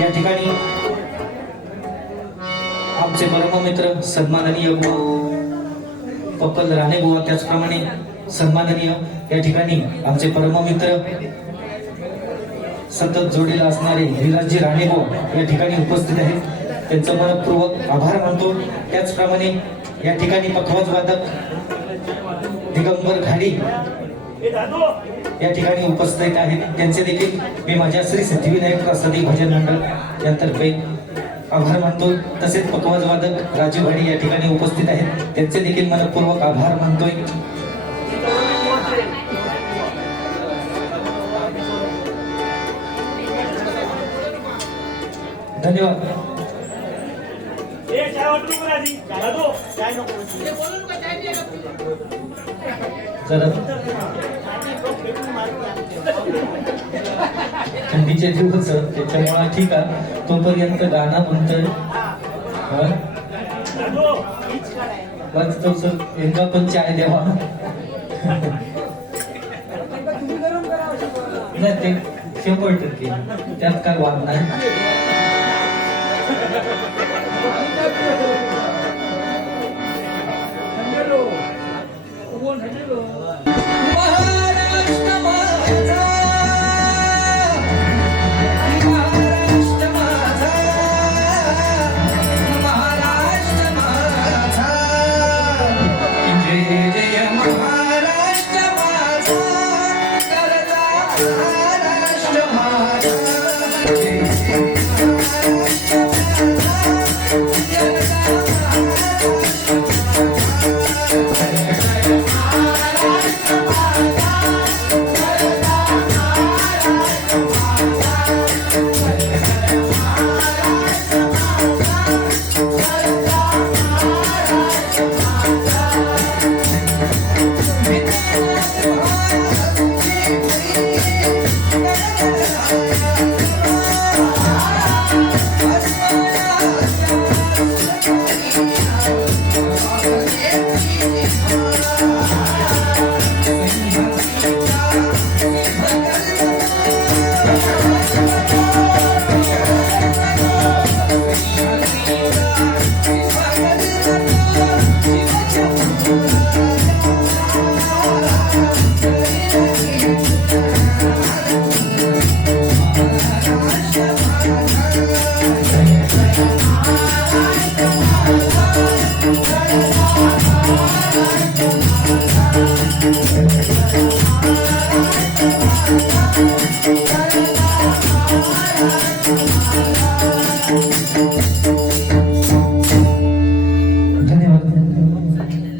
या ठिकाणी आमचे परममित्र सन्माननीय पप्पल राणे बुवा, त्याचप्रमाणे सन्माननीय या ठिकाणी आमचे परममित्र सतत जोडीला असणारे विलासजी राणे बुवा या ठिकाणी उपस्थित आहेत. त्यांचं मनपूर्वक आभार मानतो. त्याचप्रमाणे या ठिकाणी पखवाज वादक दिगंबर घाडी या ठिकाणी उपस्थित आहेत. त्यांचे देखील मी माझ्या श्री सिद्धिविनायक प्रसादी भजन मंडळ यांतर्फे आभार मानतो. तसेच पखवाज वादक राजू घाडी या ठिकाणी उपस्थित आहेत. त्यांचे देखील मनपूर्वक आभार मानतोय. धन्यवाद. जरा थंडीचे दिवस त्याच्यामुळे ठीक आहे. तोपर्यंत गाणं म्हणतोय वाचतो सर. एकदा पण चाय द्यावा. नाही ते 100% त्यात काय वाद नाही.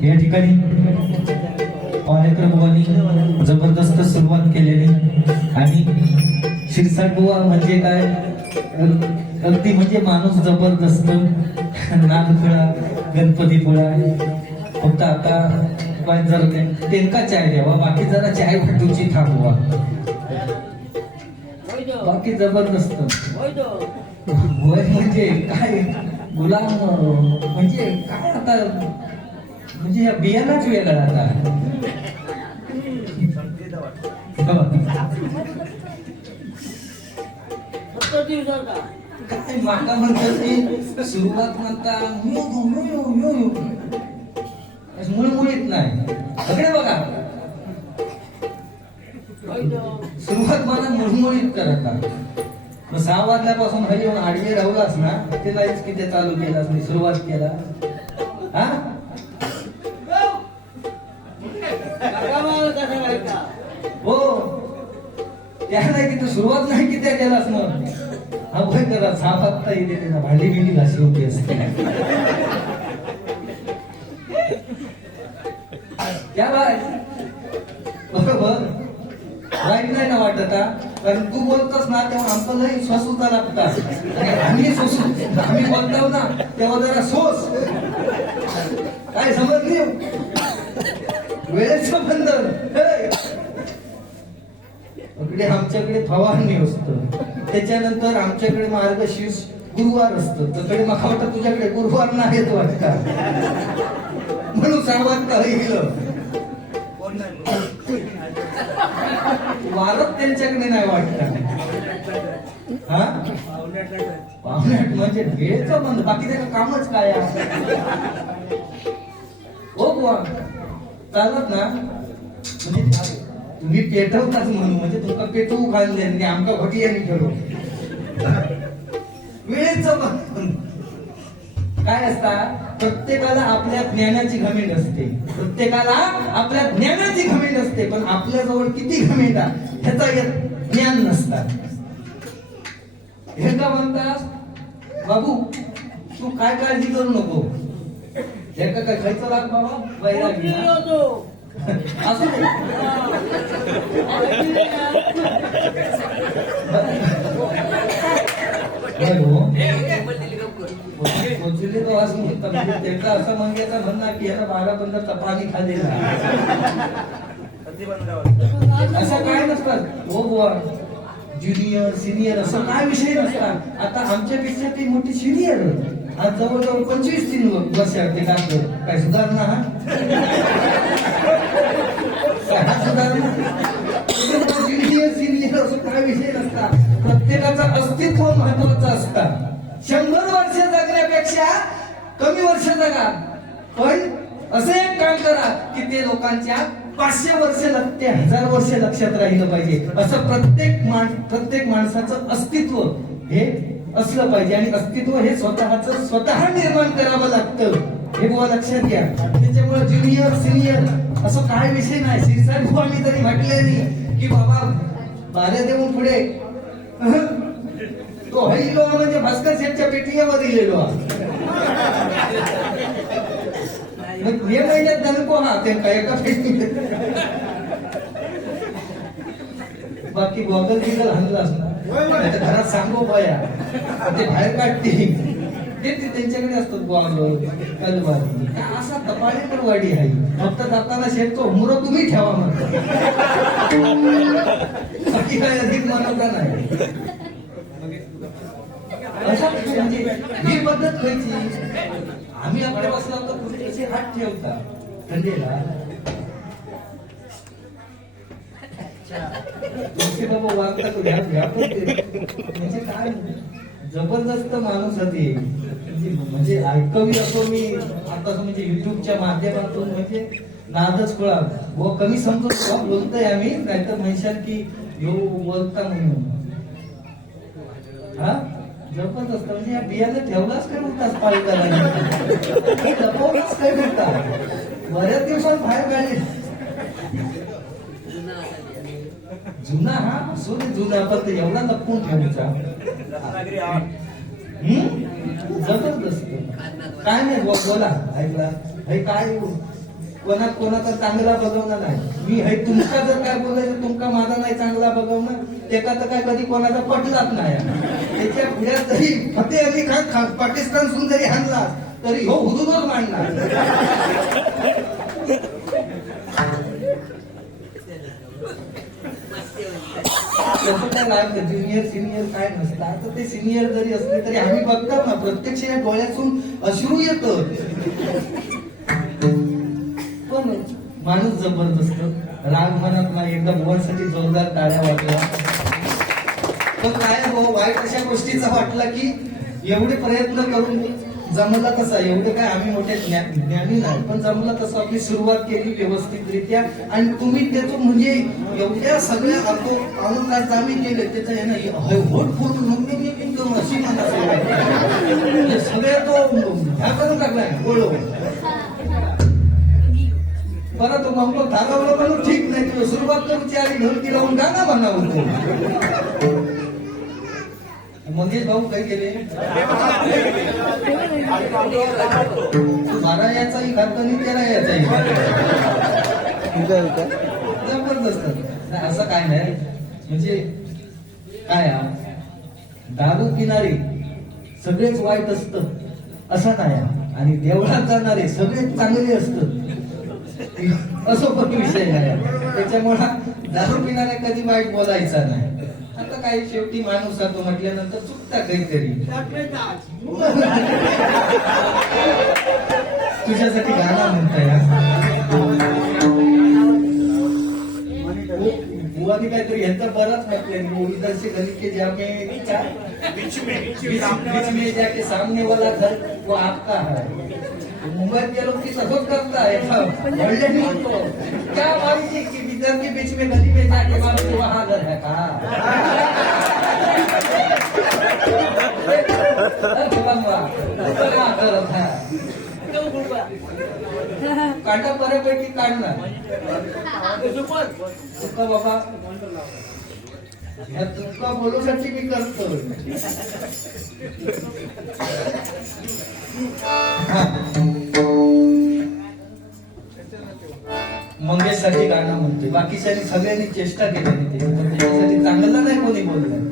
या ठिकाणी पाळेकरबुवांनी जबरदस्त सुरुवात केलेली आणि शिरसाट बुवा म्हणजे काय अगदी म्हणजे माणूस जबरदस्त. नागखिळा गणपतीपुळा फक्त आता काय जरा त्यांका चाय द्यावा, बाकी जरा चाय वाटूची थांबवा. बाकी जबरदस्त वय म्हणजे काय गुलाम म्हणजे काय आता म्हणजे या बियालाच वेगळा आता. काय माका म्हणतात की सुरुवात म्हणता मुळमुळीत नाही सगळे बघा. सुरुवात मला मुळमुळीत करता. मग 6 वाजल्यापासून हरी येऊन आडवे राहलास ना ते नाहीच की ते चालू केलास मी सुरुवात केला. हा हो त्या नाही की तू सुरुवात नाही की त्या केलास मग. हा भय करा 6 वाजता येते ना भांडी बिंडी घाशी होती असते. क्या बाय बरोबर वाईट नाही ना वाटत. कारण तू बोलतोस ना तेव्हा आमचं लई स्वसूचा लागतात आणि आम्ही बोलतो ना तेव्हा जरा सोस काय समजली वेळेचं बंधन. इकडे आमच्याकडे फवारणी असतं, त्याच्यानंतर आमच्याकडे मार्गशीर्ष गुरुवार असतं. तकडे मला वाटतं तुझ्याकडे गुरुवार नाहीत वाटतं म्हणून सांगत काही गेलं. वारच त्यांच्याकडे नाही वाटत. हा पाहुण्यात म्हणजे वेळेचं बंद बाकी त्याचं कामच काय आहे? हो बुवा चालत ना म्हणजे तुम्ही पेटवताच म्हणून म्हणजे तुमका पेटवू घालले आणि आमका घोटी यांनी ठेवलो वेळेचं बंद काय असता प्रत्येकाला आपल्या ज्ञानाची घमेंड असते प्रत्येकाला आपल्या ज्ञानाची घमेंड असते पण आपल्या जवळ किती घमेंड ह्याचा ज्ञान नसतात हे का म्हणतास बाबू तू काय काळजी करू नको हे का काय खायचं लाग बाबा वैरागी असू दे तो असं त्याचा असं म्हणण्याचा म्हणणं की याला 12-15 चपाती खाल्लेला असं काय नसतात हो बुवा ज्युनियर सिनियर असं काय विषय नसतात आता आमच्यापेक्षा ती मोठी सिनियर आज जवळजवळ 25-30 वर्ष ते काय सुधारणा हा सुधारणा ज्युनियर सिनियर असं काय विषय नसतात प्रत्येकाचं अस्तित्व महत्वाचं असतं 100 वर्ष जगण्यापेक्षा कमी वर्ष जगा पण असं एक काम करा की ते लोकांच्या 500 वर्ष ते 1000 वर्ष लक्षात राहिलं पाहिजे असं प्रत्येक माणसाचं अस्तित्व हे असलं पाहिजे आणि अस्तित्व हे स्वतः निर्माण करावं लागतं हे बुवा लक्षात घ्या त्याच्यामुळे ज्युनियर सिनियर असं काय विषय नाही शिरसाट बुवांनी तरी म्हटले नाही की बाबा बाऱ्या देऊन पुढे तो हईलो म्हणजे भास्कर शेठच्या पेटीवर दिलेलो मे महिन्यात दणको हा ते काय एका बाकी बॉगल बिगल हाणला असणार घरात सांगो बया ते बाहेर काढते ते त्यांच्याकडे असतात बॉगल कलवारी असा तपाळेकर वाडी आहे फक्त जाताना शेठतो हुमरो तुम्ही ठेवा म्हणतो बाकी काय अधिक मानवता नाही अशा म्हणजे ही पद्धत खायची आम्ही आपल्या बसला तर तुम्ही कसे हात ठेवता थंडीला तुमचे बाबा वागता म्हणजे काय जबरदस्त माणूस होते म्हणजे ऐकवी असो मी आता म्हणजे युट्यूबच्या माध्यमातून म्हणजे नादच खुळा व कमी समजतो बोलतोय आम्ही नाहीतर म्हणशाल की यो बोलता म्हणून हा जबरदस्त म्हणजे या बियाला ठेवलाच काय म्हणतात पाळीला लपवलाच काय म्हणतात बऱ्याच दिवसात बाहेर काढले जुना हा असो दे जुना पण एवढा लपवून ठेवायचा जबरदस्त काय नाही बोला ऐकला हे काय कोणाचा चांगला बघवणार नाही मी हे तुमचा जर काय बोलायचं तुमका माझा नाही चांगला बघवणं त्याचा तर काय कधी कोणाचा पटलाच नाही त्याच्या पुढ्यात जरी फतेह अली खान पाकिस्तान सुंदरी हाणला तरी हो हुदूदच मांडणार ज्युनियर सिनियर काय नसतं आता ते सिनियर जरी असले तरी आम्ही बघतात ना प्रत्यक्ष या डोळ्यातून अश्रू येत पण माणूस जबरदस्त राग मनात नाही एकदा भुवनसाठी जोरदार टाळ्या वाटल्या पण काय हो वाईट अशा गोष्टीचा वाटला की एवढे प्रयत्न करून जमला कसा एवढे काय आम्ही मोठे ज्ञानी नाही पण जमला तसं आपली सुरुवात केली व्यवस्थितरित्या आणि तुम्ही त्यातून म्हणजे एवढ्या सगळ्या अनुदान आम्ही केले त्याचा होट फोडून करून अशी म्हणा सगळ्या तो ह्या करून टाकलाय बोलो परत मग धागावलं म्हणून ठीक नाही तुला सुरुवात करूची आणि ढोलकी लावून गाणं म्हणावं मंगेश भाऊ काय केले 12 याचाही खात आणि 13 याचाही जबरदस्त असं काय नाही म्हणजे काय दारू पिणारे सगळेच वाईट असत असं नाही आणि देवळात जाणारे सगळेच चांगले असत असं पण विषय नाही त्याच्यामुळे दारू पिणारे कधी वाईट बोलायचा नाही आता काही शेवटी माणूस जातो म्हटल्यानंतर चुकता काहीतरी तुझ्यासाठी गाणं म्हणताय बुआ ने काहीतरी ह्यांचं बरंच म्हटलंय वो इधर से गली के जाके क्या बीच में जाके सामने वाला घर वो आपका है मुंबई के लोग की सपोर्ट करता है बोलने नहीं तो क्या भाई जी कि इधर के बीच में गली में जाके बाबू वहाँ घर है कहा काटा बऱ्यापैकी काढणार तुका बाबा या तुका बोलूसाठी मी करतो मंगेशसाठी गाणं म्हणतोय बाकीच्यांनी सगळ्यांनी चेष्टा केली त्याच्यासाठी चांगलं नाही कोणी बोललं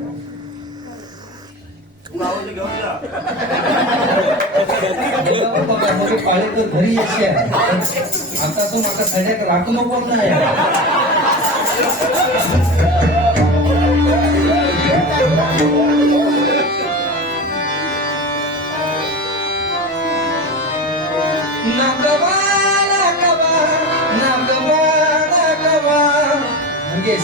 कॉलेज घरी यायचे आता तो माका सगळ्यात राखू नको नाही मंगेश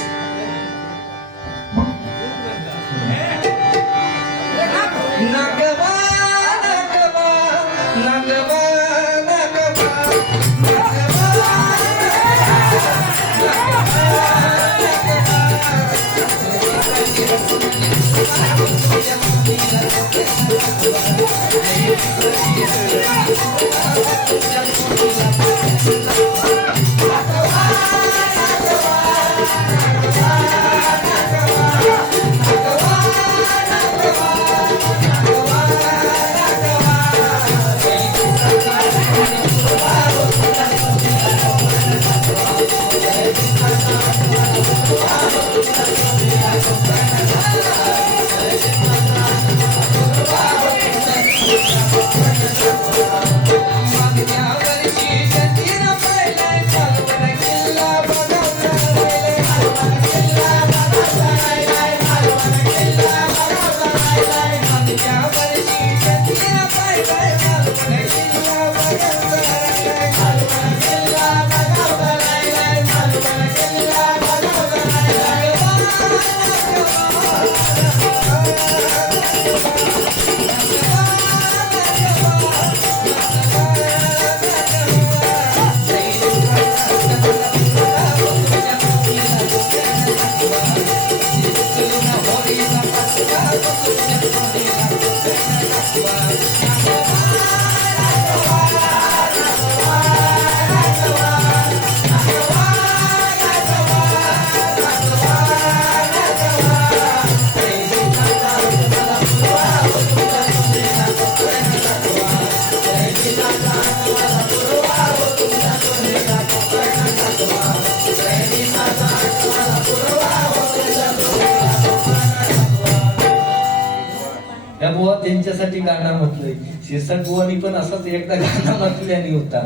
त्या बुवा त्यांच्यासाठी गाणं म्हटलंय शिरसाट बुवानी पण असंच एकदा गाणं म्हटल्याने होता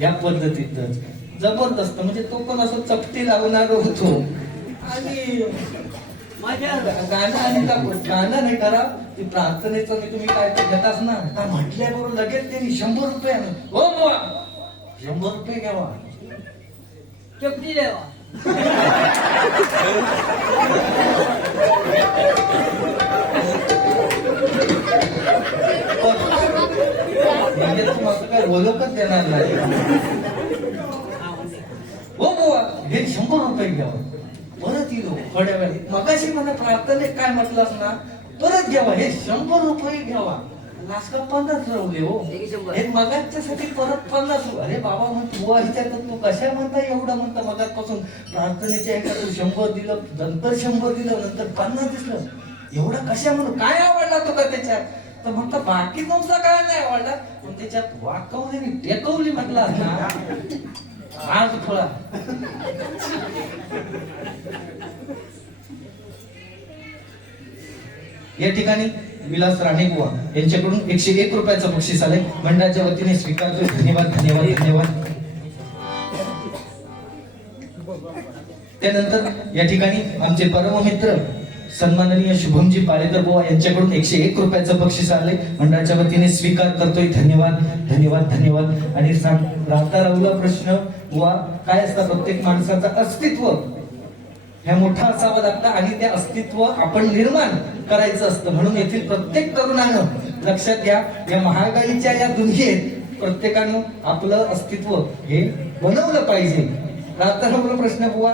या पद्धतीतच जबरदस्त म्हणजे तो पण असं चपटी लावणार होतो आणि माझ्या गाणं आणि गाणं नाही करा ती प्रार्थनेचं मी तुम्ही काय ते घेताच ना आता म्हटल्याबरोबर लगेच त्यांनी 100 रुपये हो बुवा 100 रुपये घ्यावा चपटी द्यावा म्हणजे तुम्हाला काय ओळखच देणार नाही हो बुवा हे 100 रुपये घ्यावं परत येलो थोड्या वेळ मगाशी मला प्रार्थनेत काय म्हटलं ना परत घ्यावा हे 100 रुपये घ्यावा लास्ट 50 ठरवले हो हे मगाच्यासाठी परत 50 अरे बाबा म्हणतो बुवा विचारतात तू कशा म्हणता एवढं म्हणता मगापासून प्रार्थनेच्या ह्याच्यात तू 100 दिलं नंतर 100 दिलं नंतर 50 दिसलं एवढं कशा म्हणून काय आवडला तुका त्याच्यात तर म्हणतो बाकी तुमचा काय नाही आवडला पण त्याच्यात वाकवली टेकवली म्हटला ना आज थोडा या ठिकाणी विलास राणेबुवा यांच्याकडून 101 रुपयाचं बक्षीस आलंय मंडळाच्या वतीने स्वीकारतो धन्यवाद धन्यवाद धन्यवाद त्यानंतर या ठिकाणी आमचे परममित्र सन्माननीय शुभमजी पालेकर बुवा यांच्याकडून 101 रुपयाचं बक्षीस आले मंडळाच्या वतीने स्वीकार करतोय धन्यवाद धन्यवाद धन्यवाद आणि राहता राहुला प्रश्न बुवा काय असता प्रत्येक माणसाचं अस्तित्व ह्या मोठा असावा लागतं आणि ते अस्तित्व आपण निर्माण करायचं असतं. म्हणून येथील प्रत्येक तरुणानं लक्षात घ्या, या महागाईच्या या दुनियेत प्रत्येकानं आपलं अस्तित्व हे बनवलं पाहिजे. रात्रभर प्रश्न बुवा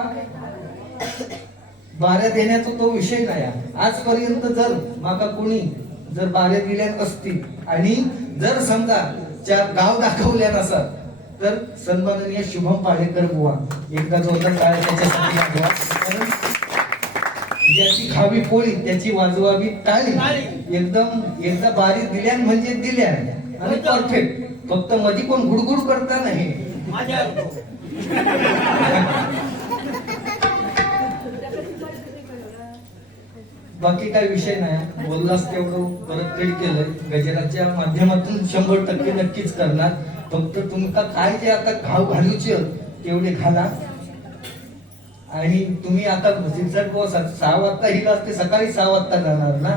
बाऱ्या देण्याचा तो विषय नाही. आजपर्यंत जर माका कोणी जर बाऱ्या दिल्या असतील आणि जर समजा चार गाव दाखवल्या नसत तर सन्माननीय शुभम पाडेकर बुवा एकदा जोरदार टाळ्या त्याच्यासाठी वाजवा. कारण ज्याची खावी पोळी त्याची वाजवावी टाळी. एकदम एकदा बारी दिल्या म्हणजे दिल्या आणि परफेक्ट. फक्त मध्ये कोण गुडगुड करता नाही. बाकी काही विषय नाही. बोललास तेवढं परतफेड केलंय. गजराच्या माध्यमातून 100% नक्कीच करणार. फक्त तुमका काय जे आता घाव घालूचे तेवढे घाला. आणि तुम्ही आता जर 6 वाजता हिला असते सकाळी 6 वाजता जाणार ना.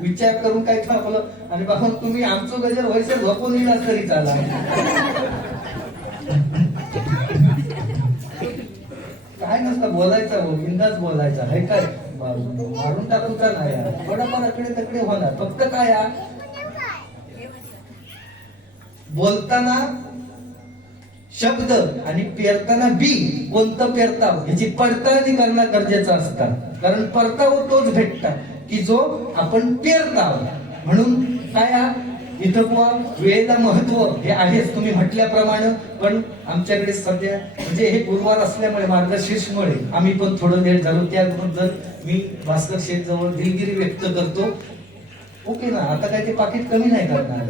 विचार करून काय थांबलं. आणि बाबा तुम्ही आमचं गजर व्हायचं झोपून येईल तरी चाला. काय नसतं बोलायचं, बिंदास बोलायचा आहे. काय मारून टाकूचा नाही. थोडाफार अकडे तकडे होणार. फक्त काय बोलताना शब्द आणि पेरताना बी कोणतं पेरताव ह्याची पडताळणी करणं गरजेचं असतं. कारण परताव तोच भेटतात की जो आपण पेरताव. म्हणून काय इथं बुवा वेळेला महत्व हे आहेच तुम्ही म्हटल्याप्रमाणे. पण आमच्याकडे सध्या म्हणजे हे गुरुवार असल्यामुळे मार्गशीर्षमुळे आम्ही पण थोडं लेट झालो. त्याबद्दल मी भास्कर शेठ जवळ दिलगिरी व्यक्त करतो. ओके ना. आता काय ते पाकिट कमी नाही करणार.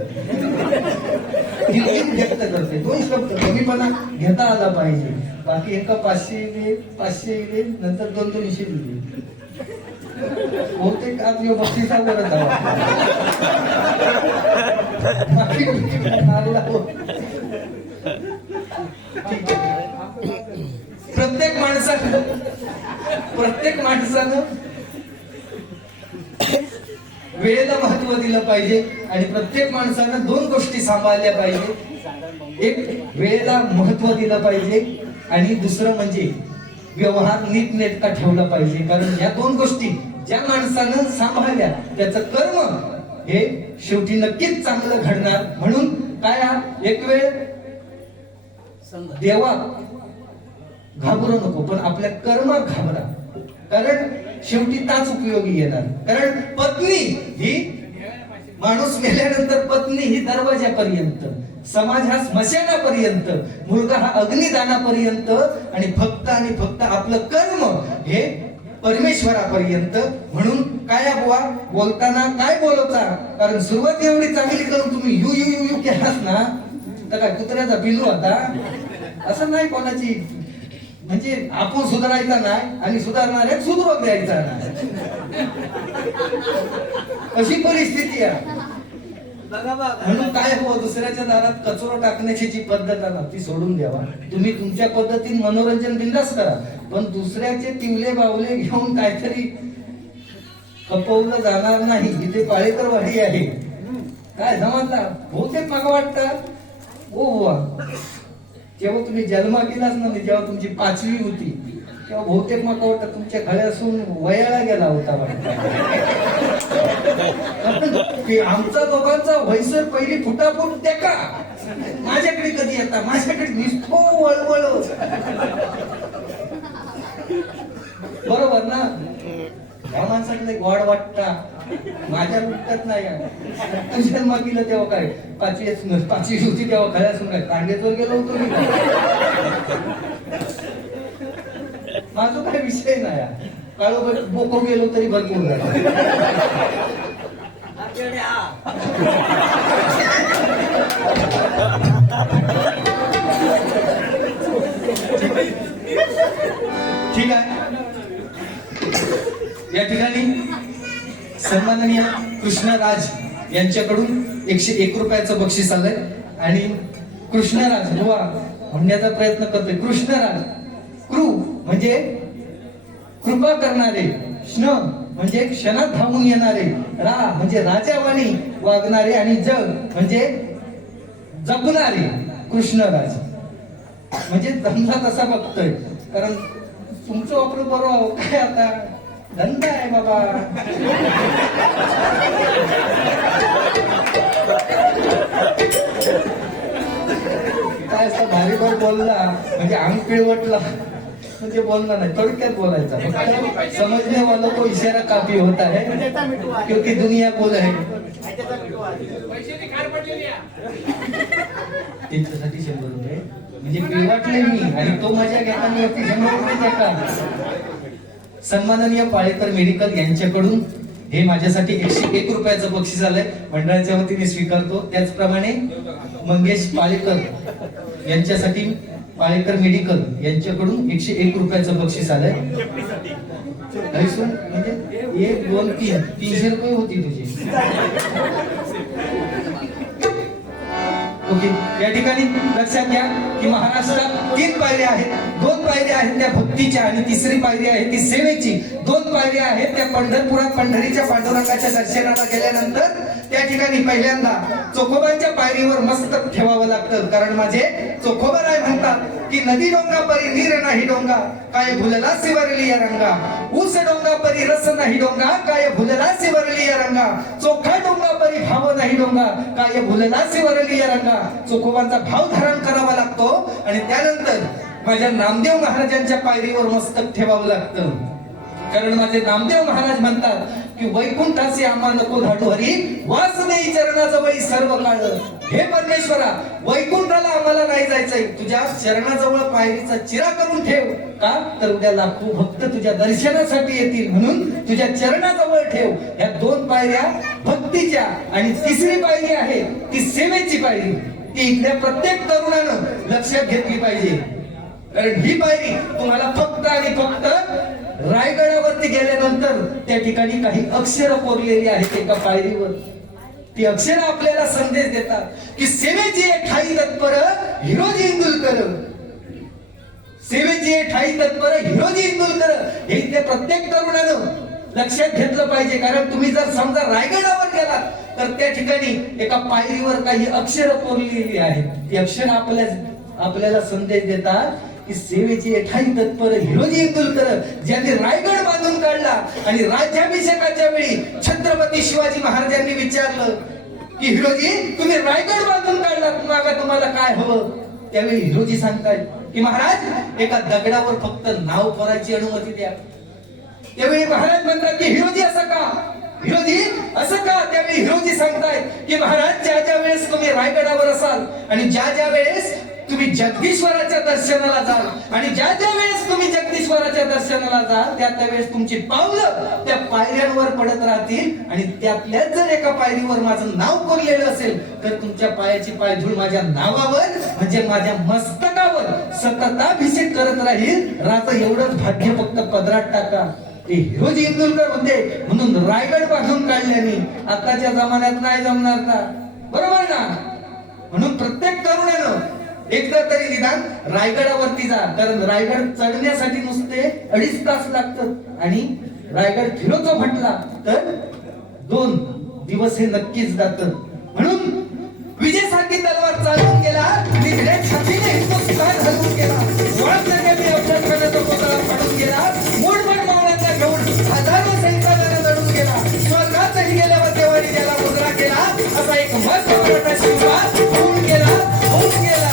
दिलगिरी व्यक्त करते. 2 शब्द कमीपणा घेता आला पाहिजे. बाकी एका 500 इले 500 इले नंतर 200 दिले. बहुतेक आज यो बक्षिसा करत प्रत्येक माणसानं वेळेला महत्व दिलं पाहिजे. आणि प्रत्येक माणसानं 2 गोष्टी सांभाळल्या पाहिजे. एक वेळेला महत्व दिलं पाहिजे आणि दुसरं म्हणजे व्यवहार नीटनेटका ठेवला पाहिजे. कारण या 2 गोष्टी ज्या माणसानं सांभाळल्या त्याचं कर्म हे शेवटी नक्कीच चांगलं घडणार. म्हणून काय एक वेळ देवा घाबरू नको पण आपल्या कर्म घाबरा. कारण शेवटी ताच उपयोगी येणार. कारण पत्नी ही माणूस मेल्यानंतर पत्नी ही दरवाजापर्यंत, समाज हा स्मशानापर्यंत, मुलगा हा अग्निदानापर्यंत आणि फक्त आपलं कर्म हे परमेश्वरापर्यंत. म्हणून काय बुवा बोलताना काय बोलता. कारण सुरुवात एवढी चांगली करून तुम्ही यू यू यू यू केलास ना तर काय कुत्र्याचा पिल्लू आता असं नाही. कोणाची म्हणजे आपण सुधारायचा नाही आणि सुधारणाऱ्या सुधरव द्यायचा नाही. अशी परिस्थिती आहे. म्हणून काय हो दुसऱ्याच्या दारात कचरो टाकण्याची जी पद्धत आहे ना ती सोडून द्यावा. तुम्ही तुमच्या पद्धतीने मनोरंजन बिंदास करा. पण दुसऱ्याचे तिवले बावले घेऊन काहीतरी खपवलं जाणार नाही. इथे पाळेकर वाडी आहे. काय समजला. बहुतेक माग वाटतात ओ बुवा जेव्हा तुम्ही जन्मा केलाच ना जेव्हा तुमची 5वी होती तेव्हा बहुतेक माका वाटतं तुमच्या घरासून वयाला गेला होता. आमचा दोघांचा व्हैसर पहिली फुटाफूट त्या का माझ्याकडे कधी येता. माझ्याकडे निष्ठो वळवळ. बरोबर ना. या माणसाकडे गोड वाटता माझ्या विकत नाही. तुझ्या जन्मा केलं तेव्हा काय 5वी होती तेव्हा खऱ्यासून काय कांडेचवर गेलो होतो मी. माझा काही विषय नाही. काळोख बोको गेलो तरी भरपूर झाला. ठीक आहे. या ठिकाणी सन्माननीय कृष्णराज यांच्याकडून 101 रुपयाचं बक्षीस आलंय. आणि कृष्णराज बुवा म्हणण्याचा प्रयत्न करतोय. कृष्णराज कृ म्हणजे कृपा करणारे, श्न म्हणजे क्षणात धावून येणारे, रा म्हणजे राजावाणी वागणारे आणि जग म्हणजे जपणारे. कृष्णराज म्हणजे जमला तसा बघतोय. कारण तुमचं वापरून बरोबर काय आता धंदा आहे बाबा. काय असं भारी भारी बोलला म्हणजे अंग पिळवटला म्हणजे बोलना नहीं, थोडक्यात बोलायचा. फक्त समझने वालों को इशारा काफी होता है क्योंकि दुनिया बोल है. त्यांच्यासाठी 100 रुपये म्हणजे पिळवटले मी आणि तो माझ्या घेताना वरती 100 रुपये देतात. सन्माननीय पाळेकर मेडिकल यांच्याकडून हे माझ्यासाठी 101 रुपयाचं बक्षीस आलंय, मंडळाच्या वतीने स्वीकारतो. त्याचप्रमाणे मंगेश पाळेकर यांच्यासाठी पाळेकर मेडिकल यांच्याकडून 101 रुपयाचं बक्षीस आलंय. म्हणजे 1 2 3 300 रुपये होती तुझी. ओके, या ठिकाणी लक्षात घ्या की महाराष्ट्रात 3 पायऱ्या आहेत. 2 पायऱ्या आहेत त्या भक्तीच्या आणि तिसरी पायरी आहे ती सेवेची. 2 पायऱ्या आहेत त्या पंढरपुरात पंढरीच्या पांडुरंगाच्या दर्शनाला गेल्यानंतर त्या ठिकाणी पहिल्यांदा चोखोबांच्या पायरीवर मस्तक ठेवावं लागतं. कारण माझे चोखोबाराय म्हणतात की नदी डोंगा परी नीर नाही डोंगा, काय भुलला सिवरली या रंगा. ऊस डोंगा परी रस नाही डोंगा, काय भुलला सिवरली या रंगा. चोखा डोंगा परी भाव नाही डोंगा, काय भुलला सिवरली या रंगा. चोखोबांचा भाव धारण करावा लागतो आणि त्यानंतर माझ्या नामदेव महाराजांच्या पायरीवर मस्तक ठेवावं लागतं. कारण माझे नामदेव महाराज म्हणतात की वैकुंठाचे आम्हा नको धाडू हरी, वास देई चरणाजवळ सर्व काळ. हे परमेश्वरा, वैकुंठाला आम्हाला नाही जायचंय, तुझ्या चरणाजवळ पायरीचा चिरा करून ठेव. का तर उद्या लाखो भक्त तुझ्या दर्शनासाठी येतील म्हणून तुझ्या चरणाजवळ ठेव. या 2 पायऱ्या भक्तीच्या आणि तिसरी पायरी आहे ती सेवेची पायरी. ती इथल्या प्रत्येक तरुणानं लक्षात घेतली पाहिजे. कारण ही पायरी तुम्हाला फक्त आणि फक्त रायगडावरती गेल्यानंतर त्या ठिकाणी काही अक्षर कोरलेली आहेत एका पायरीवर. ती अक्षर आपल्याला संदेश देतात की सेवेची ठाई तत्पर हिरोजी इंदुलकर. सेवेची ठाई तत्पर हिरोजी इंदुलकर हे इथल्या प्रत्येक तरुणानं लक्षात घेतलं पाहिजे. कारण तुम्ही जर समजा रायगडावर गेलात तर त्या ठिकाणी एका पायरीवर काही अक्षर कोरलेली आहेत. ती अक्षर आपल्याला संदेश देतात की सेवेची ठाई तत्पर हिरोजी इंदुलकर, ज्यांनी रायगड बांधून काढला. आणि राज्याभिषेकाच्या वेळी छत्रपती शिवाजी महाराजांनी विचारलं की हिरोजी तुम्ही रायगड बांधून काढला, तुम्हाला काय हवं. त्यावेळी हिरोजी सांगतायत की महाराज एका दगडावर फक्त नाव कोरायची अनुमती द्या. त्यावेळी महाराज म्हणतात की हिरोजी असं का, हिरोजी असं का. त्यावेळी हिरोजी सांगतायत की महाराज ज्या वेळेस तुम्ही रायगडावर असाल आणि ज्या वेळेस तुम्ही जगदीश्वराच्या दर्शनाला जाल आणि ज्या वेळेस तुम्ही जगदीश्वराच्या दर्शनाला जाल त्या वेळेस तुमची पावलं त्या पायऱ्यांवर पडत राहतील आणि त्यातल्याच जर एका पायरीवर माझं नाव कोरलेलं असेल तर तुमच्या पायाची पायधूळ माझ्या नावावर म्हणजे माझ्या मस्तकावर सतताभिषेक करत राहील. राजा एवढंच भाग्य फक्त पदरात टाका. ते हिरोजी इंदुलकर होते म्हणून रायगड बांधून काढल्याने आताच्या जमान्यात नाही जमणार का, बरोबर ना. म्हणून प्रत्येक तरुणानं एकदा तरी निदान रायगडावरती जा. कारण रायगड चढण्यासाठी नुसते 2.5 तास लागतात आणि रायगड फिरोतो म्हटला तर 2 दिवस हे नक्कीच जातं. म्हणून विजयसारखी तलवार चालवून गेला, निजल्या छातीने हिंदुस्थान हलवून गेला. वळखल्याने मी अफजलखानाचा पुतळा फाडून गेला. मूठभर मावळ्यांना घेऊन हजारो सैनिकांना लढून गेला. स्वर्गातही गेल्यावर देवाने त्याला मुजरा केला. असा एक मस्त शिवराज होऊन गेला, होऊन गेला.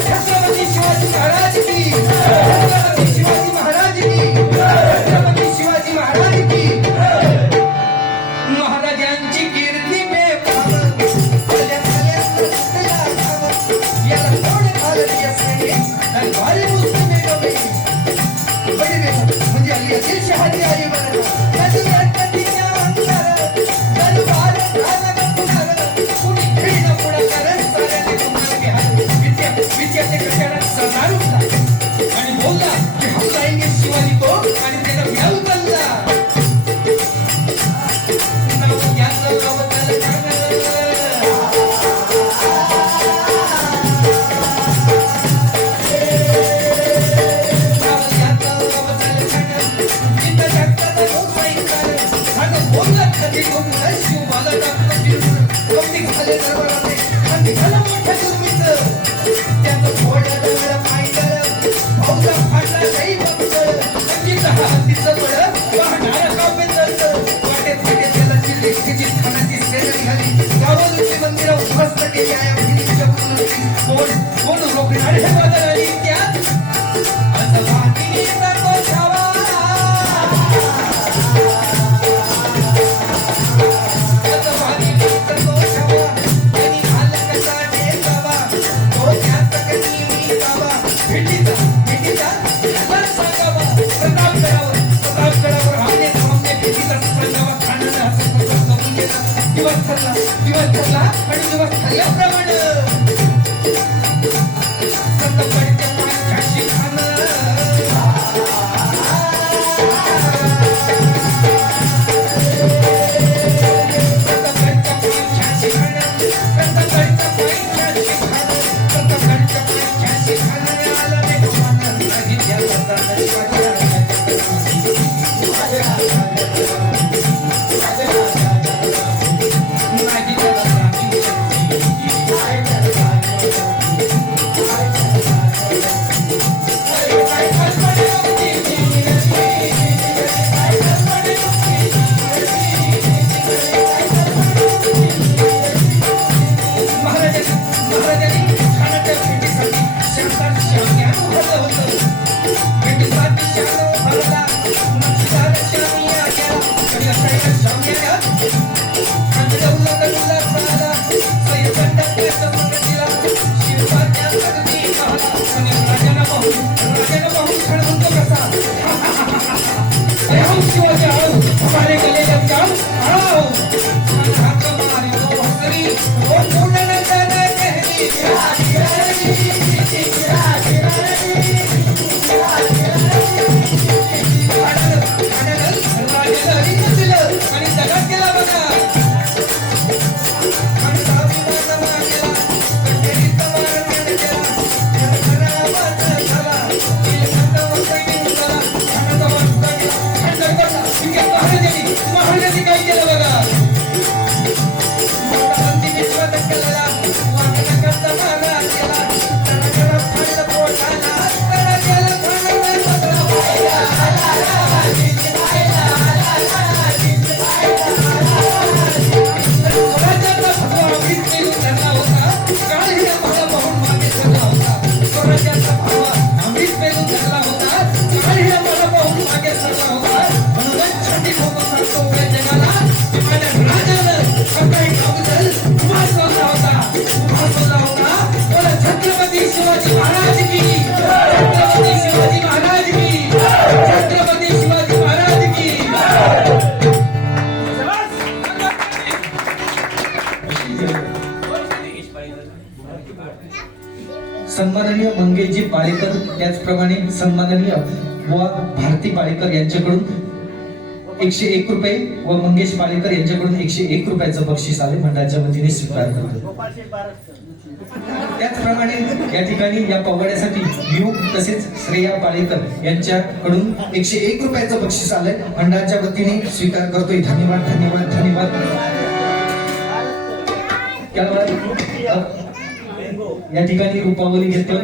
छत्रपती शिवाजी महाराज की, छत्रपती शिवाजी महाराज की, छत्रपती शिवाजी महाराज की. महाराजांची कीर्ती बेफाम, याला कोण घालली असेल तर भारी मुस्लिम डोळे. म्हणजे अली असेल शहाजी आई बरं नदी गणपतीच्या अंतर चालू भारत राजा गंगार कुणी खेळणं पुढं करत साऱ्याने तुम्हाला घ्या. विद्यार्थी कशाला सरदार उठला आणि बोलला की हम जाएंगे शिवाजी को आणि त्याला व्या उचलला. त्याचं थोडं फायदा भाऊचा फाडला नाही बघ काशीची खानाची सेना निघाली. गावोगावी मंदिरं उद्ध्वस्त केली आहे. भगिनीच्या पुनरुक्ती कोण रोखणार हे बदल आली त्यात असं वाहिनीचा तो छावा. असं वाहिनीचा तो छावा. त्यांनी घाला कसा देखावा. तो त्यात कधी मी गावा. भेटीचा याला सांगावा. प्रतापगडावर हमने सामने भेटीचा सांगावा. खानानं हसत हसत कबूल केला. दिवस ठरला आणि दिवस ठरल्याप्रमाणे प्रतापगडच्या पायथ्याशी खानं हमारे गले जब जाओ आओ हाथ मारे दो हसरी और मुंडन जाना कहनी आणि दगड केला बघा. आणि साबुदाणा केला कटेरीचा वार केला. खराबाच झाला इलखंड वसई झाला. खानाचा वार केला. महाराजांनी काय केलं बघा. मोठापंथी विश्वास केलेला वाकण्याकरता महाराज केला. त्याला फाडलं पोटाला. त्याला केलं स्वराज्याचा भगवा अमृत पेलून धरला होता. काळ हिरा मला पाहून मागे सरला होता. स्वराज्याचा भगवा अमृत पेलून धरला होता. काळ हिरा मला पाहून मागे सरला होता. म्हणूनच छाती ठोकून सांगतो उभ्या जगाला की माझ्या राजानं सकाळी अगोदर उभा होता. बोला छत्रपती शिवाजी महाराज की. छत्रपती शिवाजी महाराज की. छत्रपती शिवाजी महाराज की. सन्माननीय मंगेशजी पाळेकर त्याचप्रमाणे सन्माननीय व भारती पाळेकर यांच्याकडून 101 रुपये व मंगेश पाळेकर यांच्याकडून 101 रुपयाचं बक्षीस आले मंडळाच्या वतीने स्वीकार करतो. त्याचप्रमाणे या ठिकाणी या पवाड्यासाठी युग तसेच श्रेया पाळेकर यांच्याकडून 101 रुपयाचं बक्षीस आलंय मंडळाच्या वतीने स्वीकार करतोय. धन्यवाद धन्यवाद धन्यवाद. या ठिकाणी रूपावली घेतोय.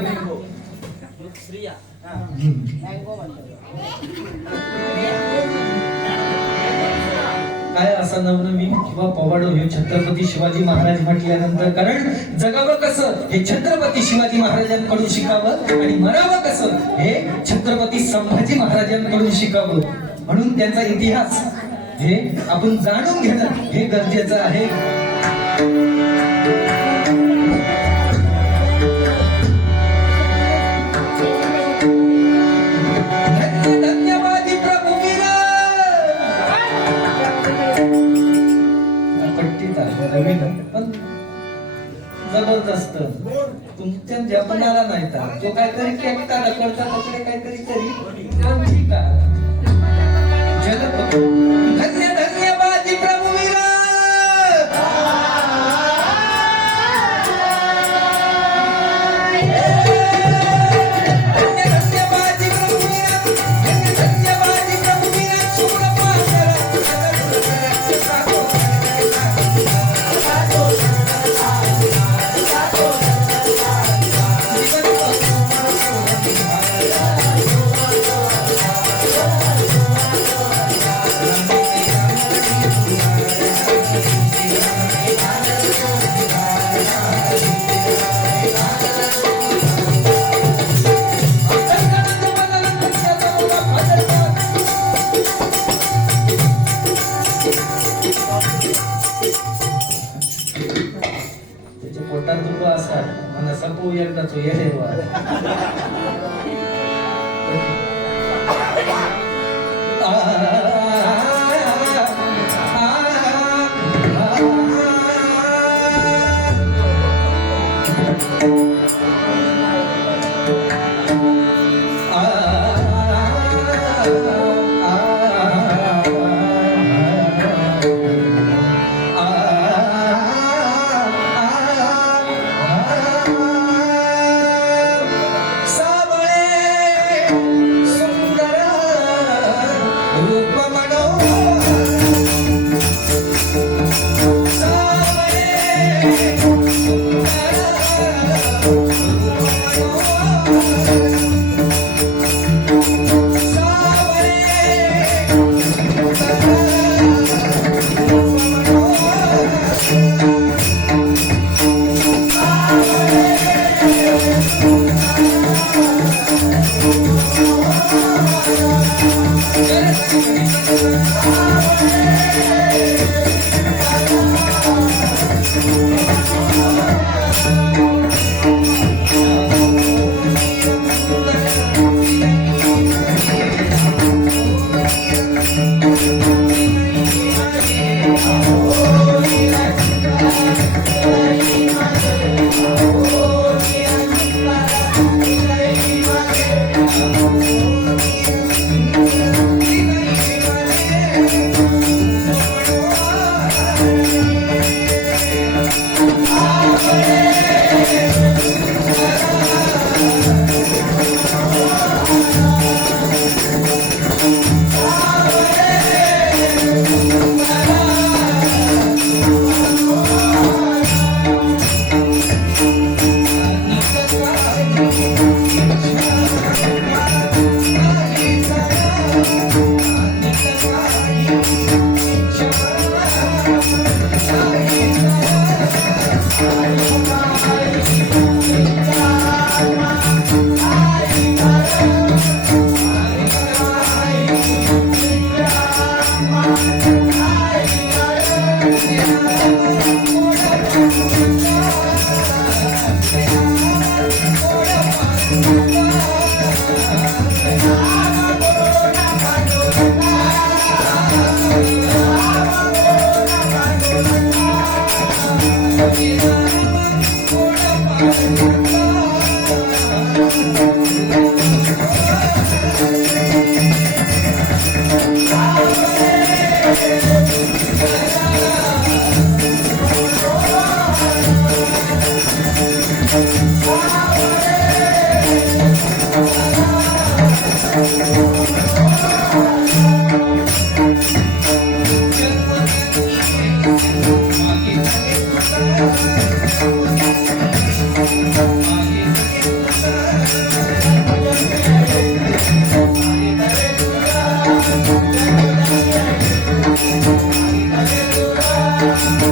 काय असा नवनवीन किंवा पवाडो हे छत्रपती शिवाजी महाराज म्हटल्यानंतर कारण जगावं कसं हे छत्रपती शिवाजी महाराजांकडून शिकावं आणि मरावं कसं हे छत्रपती संभाजी महाराजांकडून शिकावं. म्हणून त्यांचा इतिहास हे आपण जाणून घेणं हे गरजेचं आहे. पण जबरदस्त तुमच्या जपणाला नाही तर तो काहीतरी केकता ढकलता तसले काहीतरी तरी पण ठीक आहे. धन्य धन्य बाजी प्रभुवीरा. त्याच्या पोटात दुःख असा मला सपू एकदा तो येडेवा Thank you.